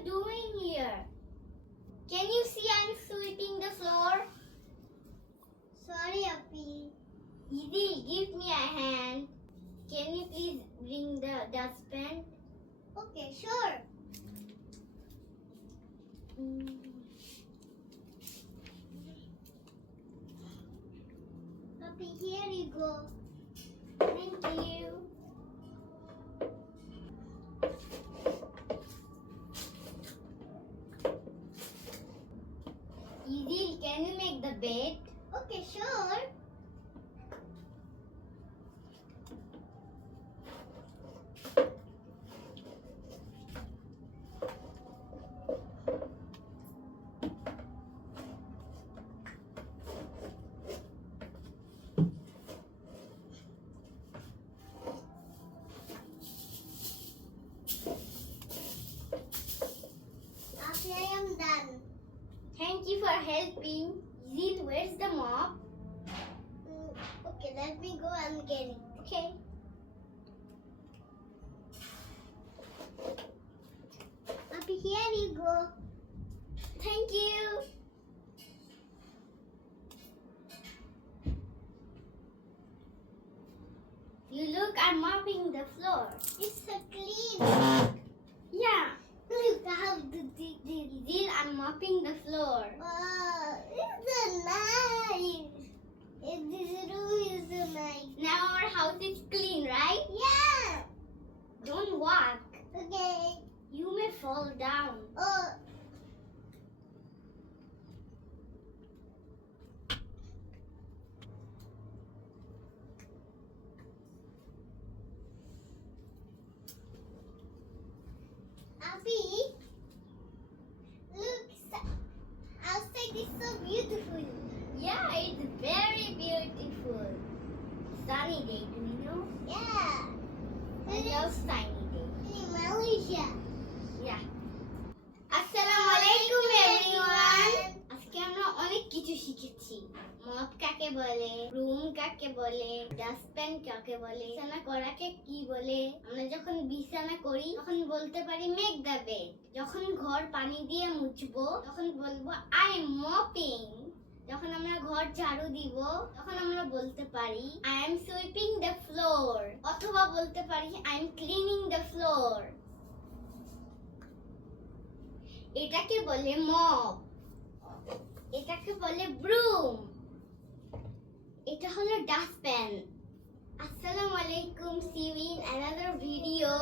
you doing here? Can you see I'm sweeping the floor? Sorry, Appy. Easy, give me a hand. Can you please bring the dustpan? Okay, sure. Appy, here you go. Thank you. Easy, can you make the bed? Okay, sure. Appy, I am done. Thank you for helping. Easy, where's the mop? Okay, let me go and get it. Okay. Appy, here you go. Thank you. You look, I'm mopping the floor. It's so clean. Yeah. Look how the Easy, I'm mopping the floor. Wow, it's so nice. This room is so nice. Now our house is clean, right? Yeah. Don't walk. Okay. You may fall down. Oh. Abby, look, outside is so beautiful. Yeah, it's very beautiful. Sunny day, do you know? Yeah. I love sunny day. In Malaysia. Yeah. আসসালামু আলাইকুম এভরিওয়ান। আজকে আমরা অনেক কিছু শিখেছি। মপ কাকে বলে, রুম কাকে বলে, ডাস্টবিন কাকে বলে, বিছানা করাকে কি বলে। আমরা যখন বিছানা করি তখন বলতে পারি মেক দ্য বেড। যখন ঘর পানি দিয়ে মুছবো তখন বলবো আই এম মপিং। যখন আমরা ঘর ঝাড়ু দিব তখন আমরা বলতে পারি I am sweeping the floor, অথবা বলতে পারি I am cleaning the floor. এটাকে বলে মপ, এটাকে বলে ব্রুম, এটা হলো ডাস্টবিন। আসসালামু আলাইকুম, see you in another video.